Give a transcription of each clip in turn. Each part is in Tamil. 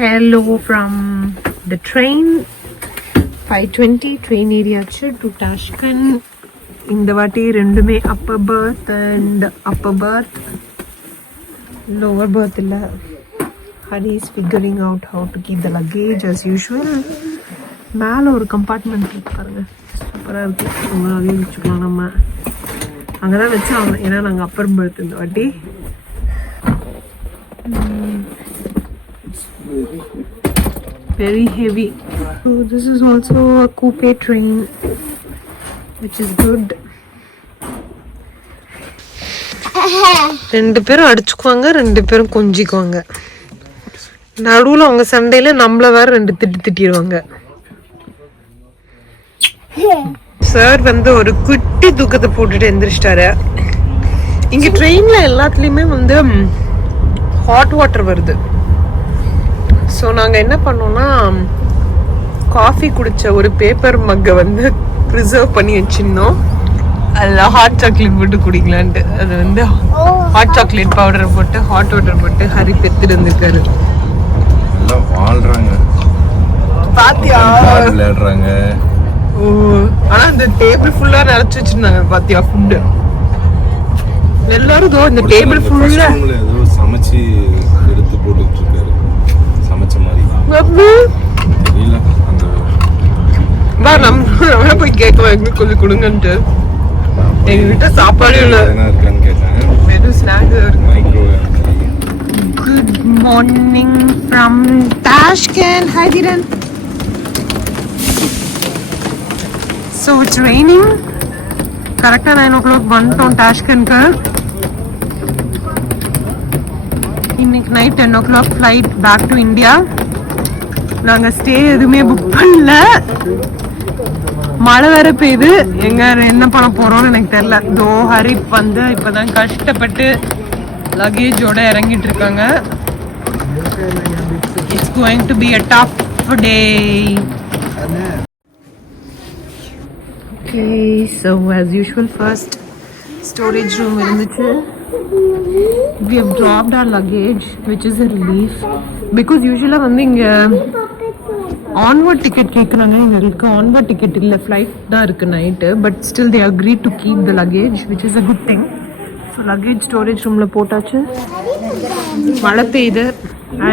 Hello from the train. 5:20 train ஏறியாச்சு to Tashkent. இந்த வாட்டி ரெண்டுமே upper berth and upper berth. Lower berth இல்ல. Hari is figuring out how to keep the luggage as usual. மேல ஒரு கம்பார்ட்மெண்ட் இருக்கு பாருங்க, சூப்பரா இருக்கு. அங்கே வச்சுக்கலாம், நம்ம அங்கதான் வச்சோம். ஏன்னா நாங்கள் அப்பர் berth இந்த வாட்டி. Very heavy. So this is also a coupe train, which is good. ரெண்டு பேரும் அடிச்சுக்குவாங்க, ரெண்டு பேரும் கொஞ்சிக்குவாங்க. நடுவில் அவங்க சண்டையில நம்மள வேற ரெண்டு திட்டிடுவாங்க. சார் வந்து ஒரு குட்டி தூக்கத்தை போட்டுட்டு எந்திரிச்சிட்டாரு. இங்க ட்ரெயின்ல எல்லாத்துலயுமே வந்து ஹாட் வாட்டர் வருது. ஸோ நாங்கள் என்ன பண்ணோம்னா, காஃபி குடிச்ச ஒரு பேப்பர் மக்கை வந்து ப்ரிசர்வ் பண்ணி வச்சிருந்தோம். அதில் ஹாட் சாக்லேட் போட்டு குடிக்கலான்ட்டு. அது வந்து ஹாட் சாக்லேட் பவுடரை போட்டு ஹாட் வாட்டர் போட்டு ஹரி பெத்துட்டு இருந்திருக்காரு. வாழ்றாங்க பாத்தியா, விளையாடுறாங்க. ஓ, ஆனா இந்த டேபிள் ஃபுல்லா நிறச்சு வச்சிருந்தாங்க பாத்தியா ஃபுட்டு. எல்லாரும் இந்த டேபிள் ஃபுல்லா ஏதோ சமைச்சு எடுத்து போட்டுட்டு இருக்காரு. சமைச்ச மாதிரி இல்ல, அந்த வா நம்ம போய் கேட்கலாம், எங்களுக்கு கொஞ்சம் கொடுங்கன்ட்டு. எங்ககிட்ட சாப்பாடு இல்லை இருக்கான்னு கேட்டேன். வெறும் ஸ்நாக்ஸ் இருக்கு. Good morning from Tashkent. Hi Dhiran. So it's raining. Correct 9 o'clock வந்துட்டோம் Tashkent. இன்னைக்கு night 10 o'clock flight back to India. நாங்கள் ஸ்டே எதுவுமே புக் பண்ணல. மழை வேற பெய்யுது. எங்க என்ன பண்ண போறோம்னு எனக்கு தெரியல. தோ ஹரி வந்து இப்பதான் கஷ்டப்பட்டு லக்கேஜோட இறங்கிட்டு இருக்காங்க. It's going to be a tough day. Okay, so as usual, first storage room இருந்துச்சு. We have dropped our luggage, which is a relief, because usually வந்து இங்க onward ticket கேக்குறாங்க. எங்களுக்கு onward ticket இல்ல, flight தான் இருக்கு night, but still they agreed to keep the luggage, which is a good thing. So luggage storage roomல போட்டாச்சு. மழை பெய்யுது.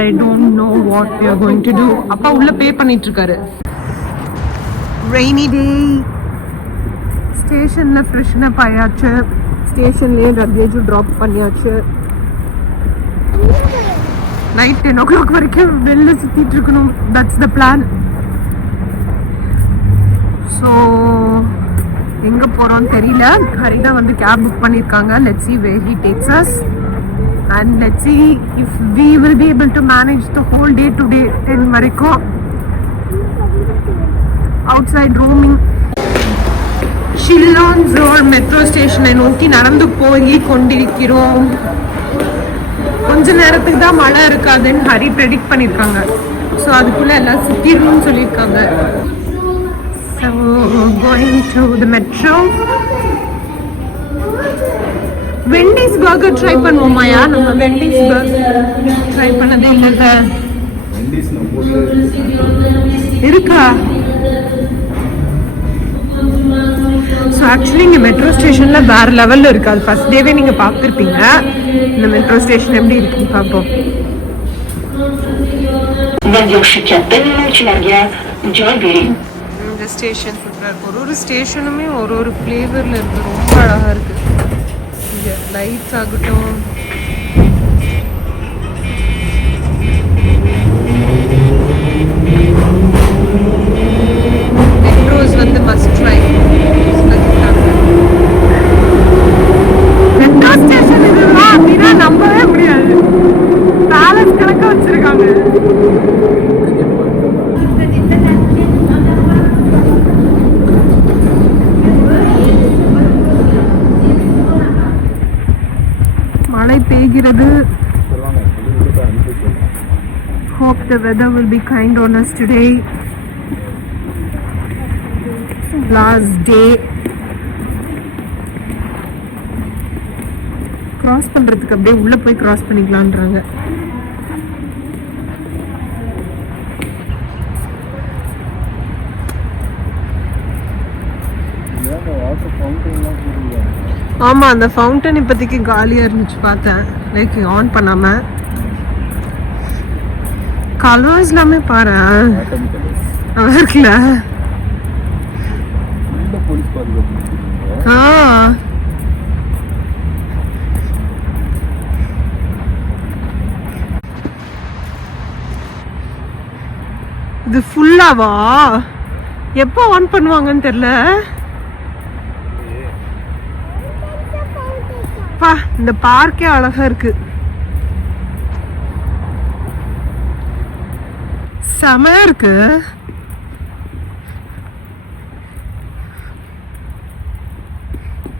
I don't know what we are going to do. அப்பா உள்ள பே பண்ணிட்டு இருக்காரு. Rainy day. ஸ்டேஷன்ல ஃப்ரெஷ்னா ஆயாச்சு. ஸ்டேஷன்லயே லக்கேஜ் ட்ராப் பண்ணியாச்சு. நைட் 10 o'clock வரைக்கும் வெளில சுத்திட்டு இருக்கணும். That's the plan. So எங்க போறோம்னு தெரியல. ஹரிதா வந்து கேப் புக் பண்ணிருக்காங்க. Let's see where he takes us and let's see if we will be able to manage the whole day today 10 வரைக்கும் outside roaming. ஷில்லான்ஸோர் மெட்ரோ ஸ்டேஷனை நோக்கி நடந்து போய் கொண்டிருக்கிறோம். கொஞ்ச நேரத்துக்கு தான் மழை இருக்காதுன்னு ஹரி ப்ரெடிக்ட் பண்ணியிருக்காங்க. ஸோ அதுக்குள்ள எல்லாம் சுத்திடணும்னு சொல்லியிருக்காங்க. So going to the metro. Wendy's burger try பண்ணுவோமாயா? நம்ம வெண்டிஸ் பர்கர் ட்ரை பண்ணதே இல்லைல்ல. இருக்கா? ஸோ ஆக்சுவலி இங்கே மெட்ரோ ஸ்டேஷனில் வேறு லெவலில் இருக்குது. அது ஃபஸ்ட் டேவே நீங்கள் பார்த்துருப்பீங்க. இந்த மெட்ரோ ஸ்டேஷன் எப்படி இருக்குன்னு பார்ப்போம். இந்த ஸ்டேஷன் சூப்பராக இருக்கும். ஒரு ஸ்டேஷனுமே ஒரு ஃப்ளேவரில் இருக்குது. ரொம்ப அழகாக இருக்குது. இங்கே லைட்ஸ் ஆகட்டும், மெட்ரோஸ் வந்து மஸ்ட் ட்ரை. மெட்ரோ ஸ்டேஷன் இதுதான் அப்படின்னா நம்பவே முடியாது. பேலன்ஸ் கணக்காக வச்சிருக்காங்க. மழை பெய்கிறது. Hope the weather will be kind on us today. Last day. Cross பண்றதுக்கு அப்படியே உள்ள போய் கிராஸ் பண்ணிக்கலாம்ன்றாங்க. ஆமா, அந்த ஃபவுண்டன் இப்போதைக்கு காலியா இருந்துச்சு, பார்த்தேன் லைக் ஆன் பண்ணாம. கலர்ஸ் எல்லாமே பாரு, நல்லா இருக்குல்ல. இது ஃபுல்லாவா? எப்போ ஆன் பண்ணுவாங்கன்னு தெரியல. பா, இந்த பார்க்கே அழகா இருக்கு, செமையா இருக்கு.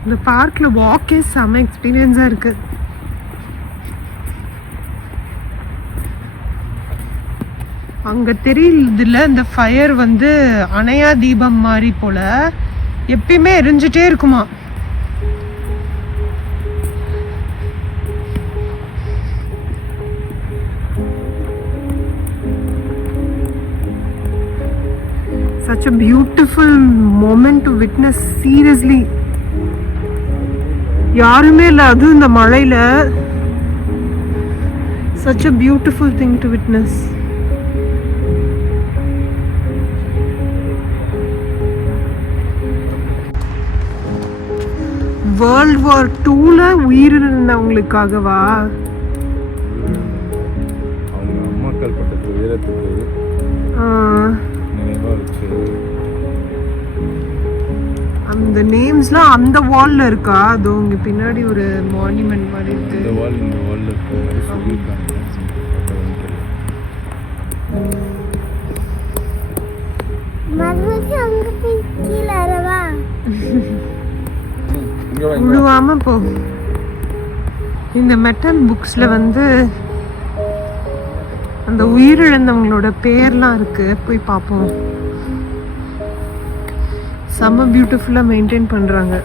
இந்த பார்க்ல வாக்கே செம எக்ஸ்பீரியன்ஸா இருக்கு. அங்க தெரியுதுல இந்த ஃபயர் வந்து அணையா தீபம் மாதிரி போல எப்பயுமே எரிஞ்சிட்டே இருக்குமா. Such a beautiful moment to witness, seriously. யாருமே இல்ல, அது இந்த மழையில. Such a beautiful thing to witness. World War II உயிரிழந்தவங்களுக்காகவா? அவங்க அம்மாக்கள் பட்டத்து வீரத்துக்கு நினைவா வச்சு அந்த நேம்ஸ்லாம் அந்த வால்ல இருக்கா? அதோ இங்க பின்னாடி ஒரு மானுமெண்ட் மாதிரி இருக்கு. இந்த வால்ல இருக்க மாதிரி சொல்லியிருக்காங்க. விழுவாம போ. இந்த மெட்டல் புக்ஸ்ல வந்து அந்த உயிரிழந்தவங்களோட பேர்லாம் இருக்கு, போய் பார்ப்போம். செம்ம பியூட்டிஃபுல்லா மெயின்டைன் பண்றாங்க.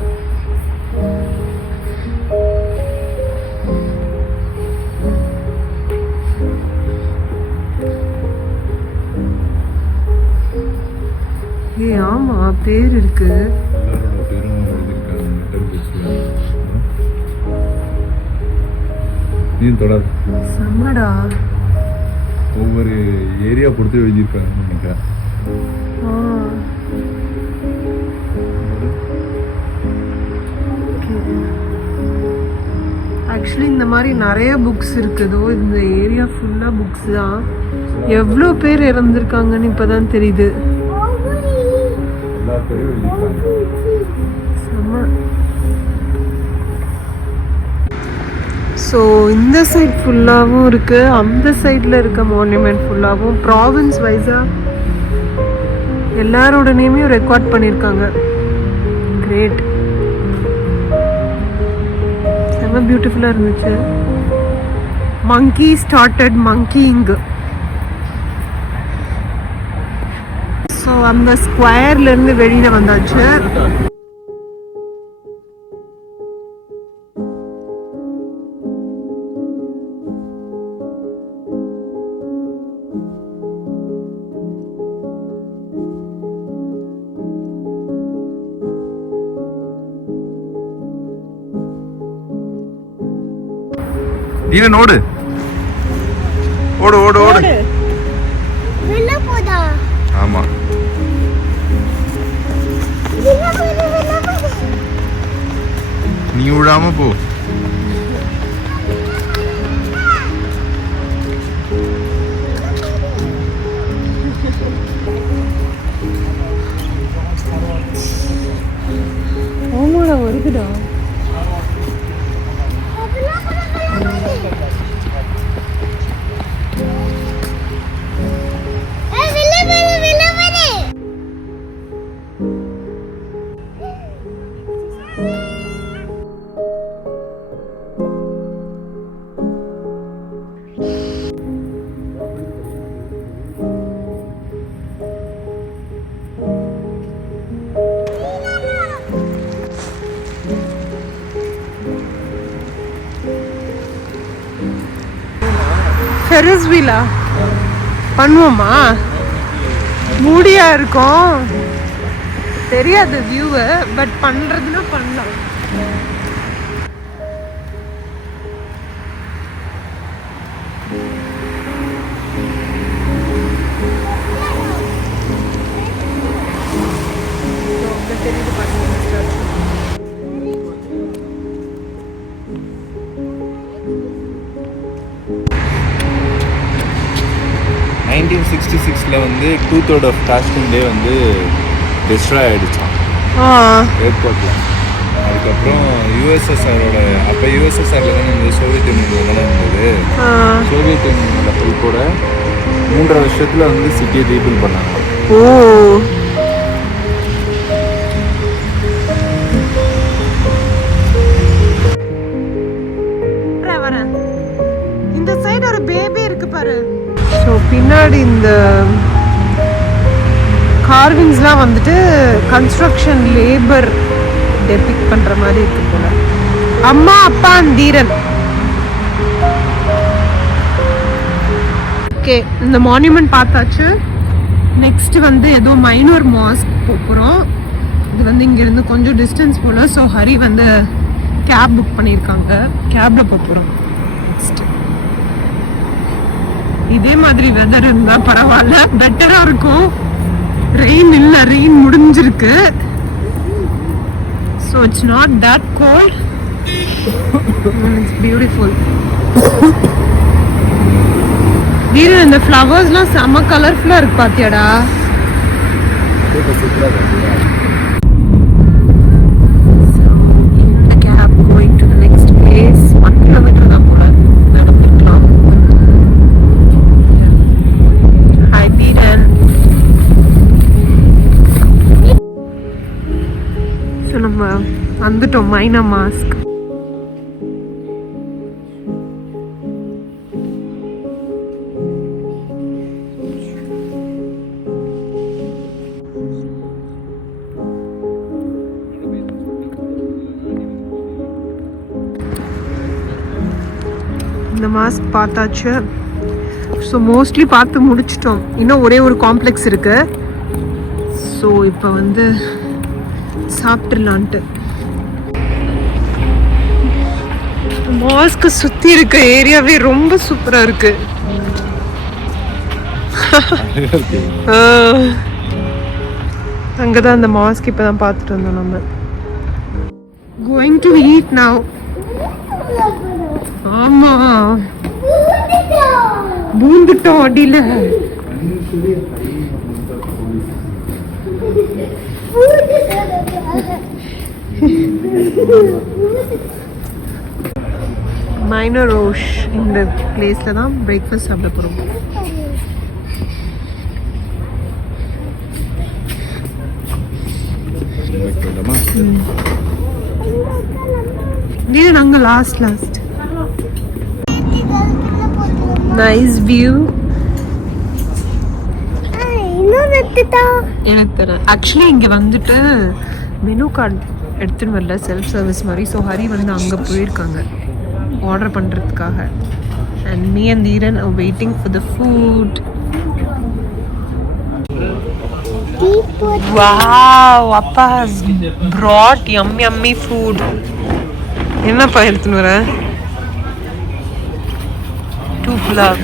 ஆமா, பேர் இருக்கு. செம்மடா, ஒவ்வொரு ஏரியா பொறுத்து எழுதியிருக்காங்க நினைக்கிறேன். ஆக்சுவலி இந்த மாதிரி நிறைய புக்ஸ் இருக்குதோ, இந்த ஏரியா ஃபுல்லா புக்ஸ் தான். எவ்வளோ பேர் இறந்துருக்காங்கன்னு இப்பதான் தெரியுது. ஸோ இந்த சைட் ஃபுல்லாகவும் இருக்கு, அந்த சைடில் இருக்க மானுமெண்ட் ஃபுல்லாகவும் ப்ராவின்ஸ் வைஸாக எல்லாரோட நேமையும் ரெக்கார்ட் பண்ணியிருக்காங்க. கிரேட், செம்ம பியூட்டிஃபுல்லாக இருந்துச்சு. மங்கி ஸ்டார்டட் மங்கிங். ஸோ அந்த ஸ்கொயர்லேருந்து வெளியில் வந்தாச்சு. ஈவன் ஓடு ஓடு ஓடு ஓடு. ஆமா, நீ விடாம போ. ஓமோட வருதுடா. ஃபெரஸ் வீலா பண்ணுவோமா? மூடியா இருக்கும், தெரியாது வியூவை, பட் பண்றதுன்னா பண்ணலாம். 1966ல வந்து 2/3 ஆஃப் காஸ்டிங் டே வந்து டிஸ்ட்ராய் ஆகிடுச்சான் ஏர்போர்ட்டில். அதுக்கப்புறம் யூஎஸ்எஸ்ஆரோட அப்போ யூஎஸ்எஸ்ஆரில் தானே இந்த சோவியத் யூனியனில் தானே இருந்தது. சோவியத் யூனியனோட ஹெல்ப்போட 3.5 வருஷத்தில் வந்து சிட்டியை ரீபில்ட் பண்ணாங்க. இந்த சைடு ஒரு பேபி இருக்கு பாரு. ஸோ பின்னாடி இந்த கார்விங்ஸ்லாம் வந்துட்டு கன்ஸ்ட்ரக்ஷன் லேபர் டெபிக் பண்ற மாதிரி இருக்கு போல. அம்மா அப்பா தீரன். ஓகே, இந்த மான்யூமெண்ட் பார்த்தாச்சு. நெக்ஸ்ட் வந்து ஏதோ மைனர் மாஸ்க் போகிறோம். இது வந்து இங்கிருந்து கொஞ்சம் டிஸ்டன்ஸ் போல. ஸோ ஹரி வந்து கேப் புக் பண்ணியிருக்காங்க, கேப்ல போகிறோம். நெக்ஸ்ட் இதே மாதிரி வெதர் இருந்தா பரவாயில்ல, பெட்டரா இருக்கும். ரெயின் இல்ல, ரெயின் முடிஞ்சிருக்கு. So it's not that cold. It's beautiful. வீர இந்த ஃப்ளவர்ஸ்லாம் செம்ம கலர்ஃபுல்லா இருக்கு பாத்தியாடா. So in the cab going to the next place. 1 kilometer தான் போல நடந்துக்கலாம். Hi Veeran. So நம்ம வந்துட்டோம் மைனா மாஸ்க். இந்த மாஸ்க் பார்த்தாச்சு. ஸோ மோஸ்ட்லி பார்த்து முடிச்சிட்டோம். இன்னும் ஒரே ஒரு காம்ப்ளெக்ஸ் இருக்கு. ஸோ இப்போ வந்து சாப்பிட்டுலான்ட்டு. மாஸ்க்கு சுற்றி இருக்க ஏரியாவே ரொம்ப சூப்பராக இருக்கு. அங்கதான் அந்த மாஸ்க் இப்போ தான் பார்த்துட்டு வந்தோம் நம்ம. Going to eat now. ஆமா, பூந்துட்டோம் அடியில. மைனர் ரோஷ் இந்த பிளேஸ்ல தான் பிரேக்ஃபாஸ்ட் சாப்பிட போறோம். நீ நாங்க லாஸ்ட் நைஸ் வியூ. எனக்கு தெரியும். ஆக்சுவலி இங்கே வந்துட்டு மெனு கார்டு எடுத்துன்னு வரல, செல்ஃப் சர்வீஸ் மாதிரி. ஸோ ஹரி வந்து அங்கே போயிருக்காங்க ஆர்டர் பண்ணுறதுக்காக. And me and Dheeran are waiting for the food. Wow, Appa has brought yummy food. என்னப்பா எடுத்துன்னு வர? புலாவ்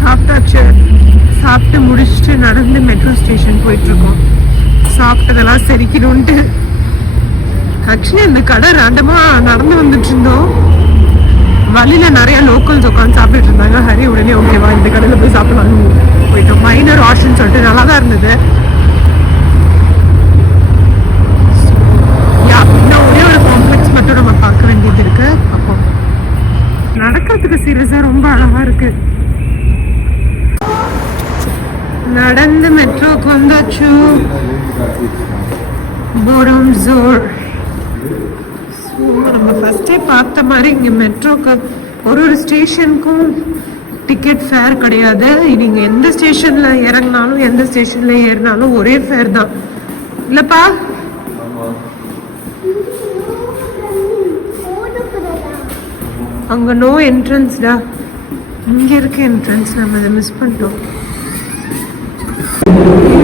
சாப்பிட்டாச்சு. சாப்பிட்டு முடிச்சுட்டு நடந்து மெட்ரோ ஸ்டேஷன் போயிட்டுருக்கோம். சாப்பிட்டதெல்லாம் செரிக்கணும்ட்டு. ஆக்சுவலி அந்த கடை ரேண்டமாக நடந்து வந்துட்டு இருந்தோம். வழியில் நிறைய லோக்கல்ஸ் உட்காந்து சாப்பிட்டுட்டு இருந்தாங்க. ஹரி உடனே ஓகேவா இந்த கடையில் போய் சாப்பிடலாம்னு போயிட்டோம். மைனர் ஆர்ட்ஸ்ன்னு சொல்லிட்டு நல்லா தான் இருந்தது. இன்னும் ஒரே ஒரு காம்ப்ளெக்ஸ் மட்டும் நம்ம பார்க்க வேண்டியது இருக்கு. அப்போ நடக்கிறதுக்கு சீரியஸா ரொம்ப அழகா இருக்கு. நடந்து மெட்ரோக்கு வந்தாச்சு. போரம் ஜோர். நம்ம ஃபர்ஸ்டே பார்த்த மாதிரி இங்க மெட்ரோக்கு ஒரு ஸ்டேஷனுக்கும் டிக்கெட் ஃபேர் கிடையாது. நீங்க எந்த ஸ்டேஷன்ல இறங்கினாலும் எந்த ஸ்டேஷன்ல ஏறினாலும் ஒரே ஃபேர் தான் இல்லப்பா. அங்க நோ என்ட்ரன்ஸ்டா. இங்க இருக்க என்ட்ரன்ஸ். நம்ம அதை மிஸ் பண்ணிட்டோம்.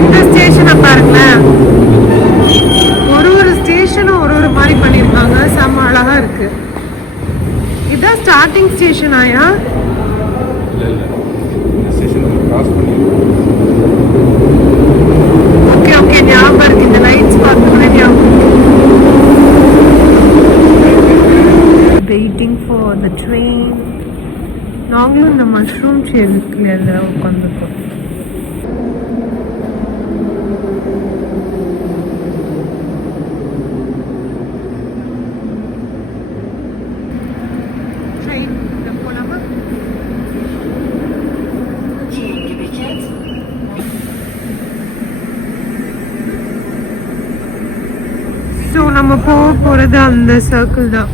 இந்த ஸ்டேஷனை பாருங்களேன். ஒரு ஸ்டேஷனும் ஒரு மாதிரி பண்ணியிருக்காங்க. செம்ம அழகா இருக்கு. இதான் ஸ்டார்டிங் ஸ்டேஷன் ஆயா? ஓகே ஓகே, ஞாபகம் இருக்கு. இந்த லைட்ஸ் பார்த்து ஞாபகம். Waiting for the train. Long நாங்களும் இந்த மஷ்ரூம் சேர்ல உட்காந்துருக்கோம். ஸோ நம்ம போக போகிறது அந்த சர்க்கிள் தான்.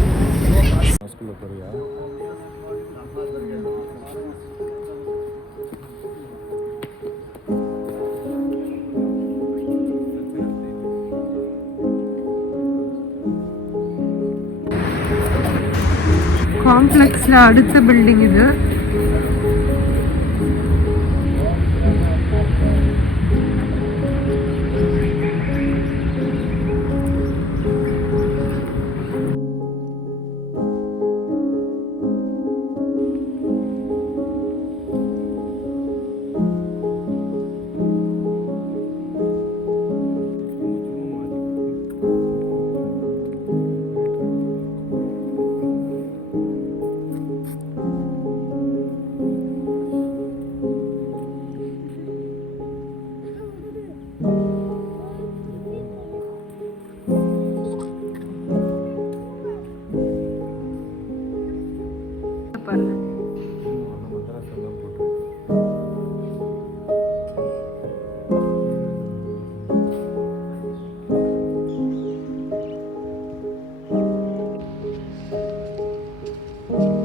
காம்ப்ளெக்ஸில் அடுத்த பில்டிங் இது.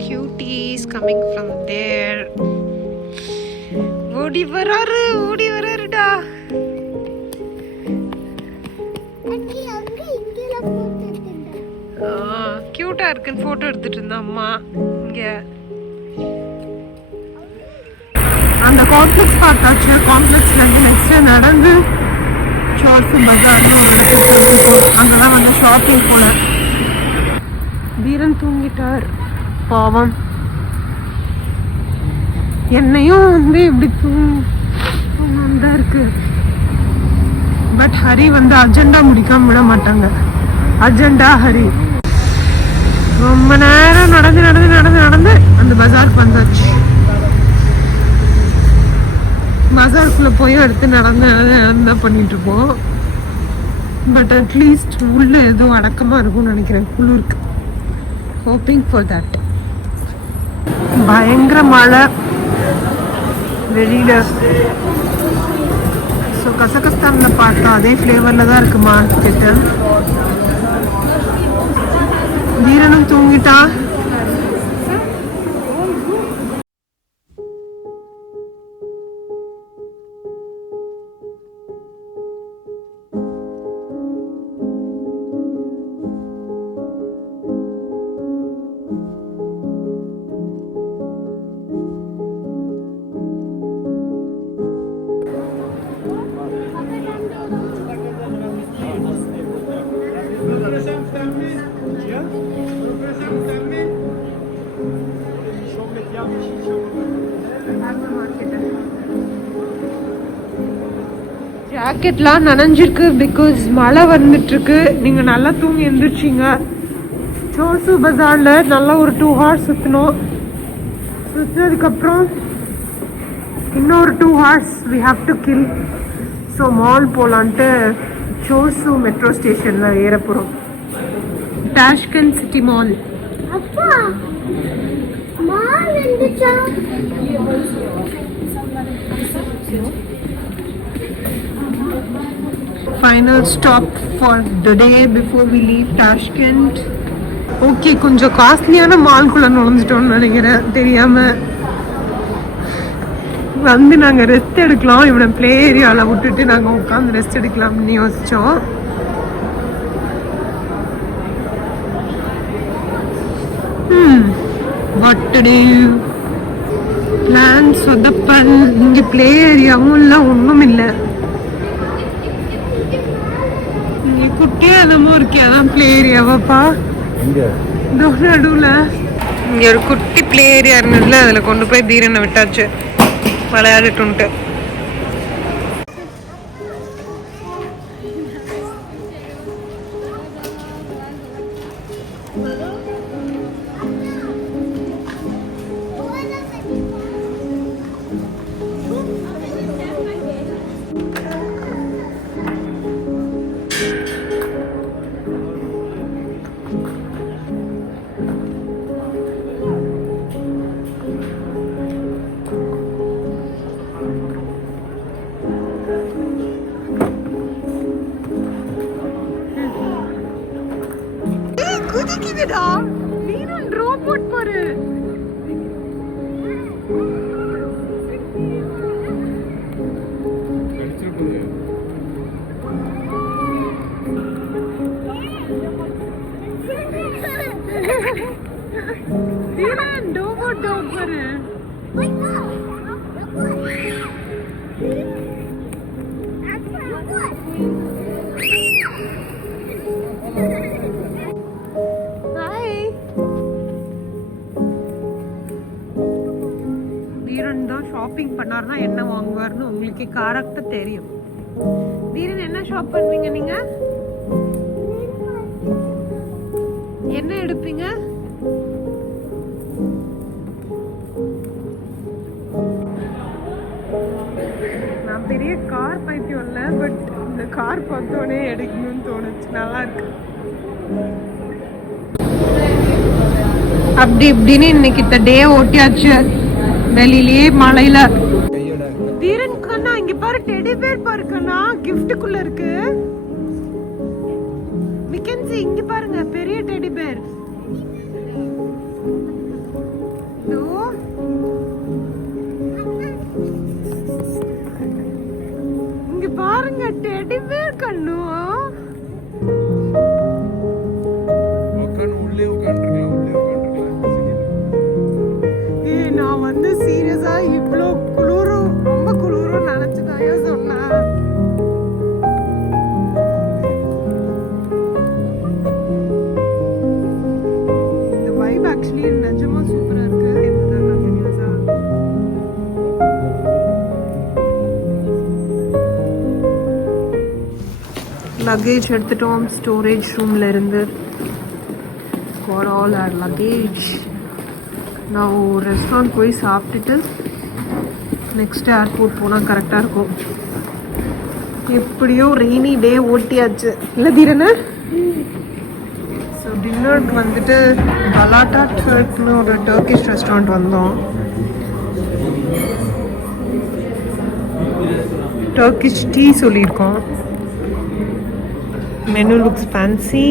Cuties coming from there. ஓடி வராருடா. கியூட்டா இருக்குன்னு போட்டோ எடுத்துட்டு இருந்தா அம்மா. இங்க அந்த காம்ப்ளெக்ஸ் பார்த்தாச்சு. காம்ப்ளெக்ஸ்ல இருந்து நெக்ஸ்ட் நடந்து சார்ஸு பஜார்னு ஒரு இடத்துக்கு போயிருக்கோம். அங்கெல்லாம் வந்து ஷாப்பிங் போல. வீரன் தூங்கிட்டார் பாவம். என்னையும் வந்து இப்படி தூங்காம தான் இருக்கு. பட் ஹரி வந்து அஜெண்டா முடிக்காம விட மாட்டாங்க. அஜெண்டா ஹரி. ரொம்ப நேரம் நடந்து அந்த பஜாருக்கு வந்தாச்சு. பஜாருக்குள்ள போய் எடுத்து நடந்து பண்ணிட்டு இருப்போம். பட் அட்லீஸ்ட் உள்ள எதுவும் அடக்கமா இருக்கும்னு நினைக்கிறேன். குளிருக்கு ஹோப்பிங் ஃபார் தட். பயங்கர மழை வெளியில. ஸோ கசகஸ்தான்ல பார்த்தா அதே ஃப்ளேவர்ல தான் இருக்கு மார்க்கெட்டு. வீரனும் தூங்கிட்டா. ஜாக்கெட்லாம் நனைஞ்சிருக்கு பிகாஸ் மழை வந்துட்டுருக்கு. நீங்கள் நல்லா தூங்கி எழுந்திரிச்சிங்க. சோசு பஜாரில் நல்லா ஒரு 2 hours சுற்றினோம். சுற்றினதுக்கப்புறம் இன்னொரு 2 hours we have to kill. So mall போகலான்ட்டு சோசு மெட்ரோ ஸ்டேஷனில் ஏற போகிறோம். Tashkent city mall. Final stop for the day before we leave Tashkent. Okay, கொஞ்சம் காஸ்ட்லியான மால்குள்ளே நுழைஞ்சிட்டோம்னு நினைக்கிறேன் தெரியாமல். வந்து நாங்கள் ரெஸ்ட் எடுக்கலாம், இவனை ப்ளே ஏரியாவில் விட்டுட்டு நாங்கள் உட்காந்து ரெஸ்ட் எடுக்கலாம்னு யோசித்தோம். what to do? பிளான் சொதப்பல். இங்கே ப்ளே ஏரியாவும் இல்லை, ஒன்றும் இல்லை. இங்கே குட்டியாக என்னமோ இருக்கே, அதான் ப்ளே ஏரியாவாப்பா. நடுவில் இங்கே ஒரு குட்டி ப்ளே ஏரியா இருந்ததுல, அதில் கொண்டு போய் தீரனை விட்டாச்சு விளையாடிட்டுன்ட்டு. தீரன் தான் ஷாப்பிங் பண்ணாருன்னா என்ன வாங்குவார்னு உங்களுக்கு கரெக்டா தெரியும். தீரன் என்ன ஷாப் பண்ணுவீங்க நீங்க? என்ன எடுப்பீங்க? நான் பெரிய கார் பைத்தியம் இல்லை, பட் இந்த கார் பார்த்தோன்னே எடுக்கணும்னு தோணுச்சு. நல்லா இருக்கு. அப்படி இப்படின்னு இன்னைக்கு இந்த டே ஓட்டியாச்சு வெளியிலேயே மழையில. தீரன் கண்ணா இங்க பாரு, டெடி பேர் பாரு கண்ணா, கிஃப்ட்டுக்குள்ள இருக்கு. மிக்கன்சி இங்க பாருங்க, பெரிய டெடி பேர். இங்க பாருங்க டெடி பேர் கண்ணு. நான் வந்து சீரியஸா இவ்வளோ குளிரும், ரொம்ப குளிரும் நினைச்சுதாயா சொன்னேன். இந்த வைப் ஆக்சுவலி நிஜமா சூப்பரா இருக்கு. லக்கேஜ் எடுத்துட்டோம் ஸ்டோரேஜ் ரூம்ல இருந்து. got all our luggage. நான் ரெஸ்டாரண்ட் போய் சாப்பிட்டுட்டு நெக்ஸ்ட் ஏர்போர்ட் போனால் கரெக்டாக இருக்கும். எப்படியோ ரெய்னி டே ஓட்டியாச்சு இல்லை தீரனே? ஸோ டின்னருக்கு வந்துட்டு கலாட்டா டர்க்னு ஒரு டர்க்கிஷ் ரெஸ்டாரண்ட் வந்தோம். டர்க்கிஷ் டீ சொல்லியிருக்கோம். Menu looks fancy.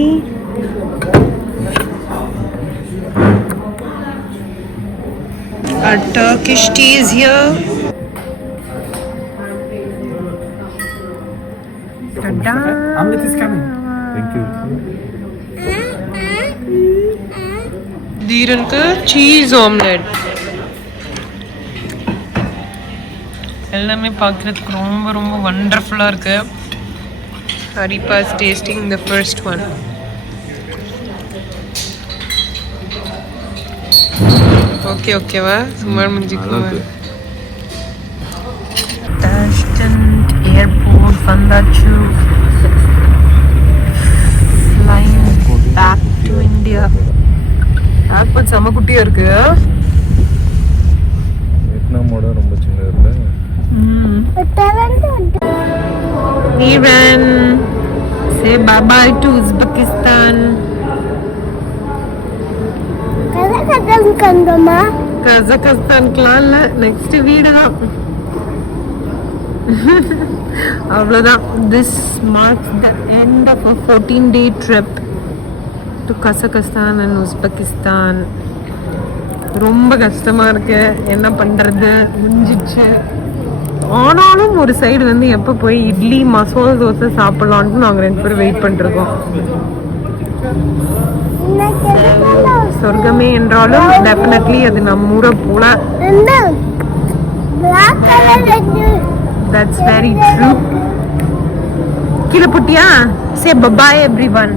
Our Turkish tea is here. Ta-da! Amit is coming. Thank you. தீரனுக்கு சீஸ் ஆம்லெட். எல்லாமே பார்க்குறதுக்கு ரொம்ப ரொம்ப வண்டர்ஃபுல்லாக இருக்கு. ஹரிப்பா is tasting the first one. Okay ஓகேவா? சுமார் முடிஞ்சுக்குவா. டாஷ்கண்ட் ஏர்போர்ட் வந்தாச்சு. Flying back to India. Airport செம்ம குட்டியா இருக்கு. வியட்நாமோட ரொம்ப சின்னது இல்லை. Even say bye bye to Uzbekistan. கஜகஸ்தான்லாம் இல்லை, நெக்ஸ்ட் வீடு தான். அவ்வளோதான். This marks the end of a 14-day trip to Kazakhstan and Uzbekistan. ரொம்ப கஷ்டமாக இருக்கு, என்ன பண்ணுறது, முடிஞ்சிச்சு. ஆனாலும் ஒரு சைடு வந்து எப்போ போய் இட்லி மசாலா தோசை சாப்பிட்லான்ட்டு நாங்கள் 2 பேரும் வெயிட் பண்ணிருக்கோம். சொர்க்கமே என்றாலும் டெஃபினெட்லி அது நம்ம ஊரை போல. That's very true. கீழே புட்டியா? Say bye bye everyone.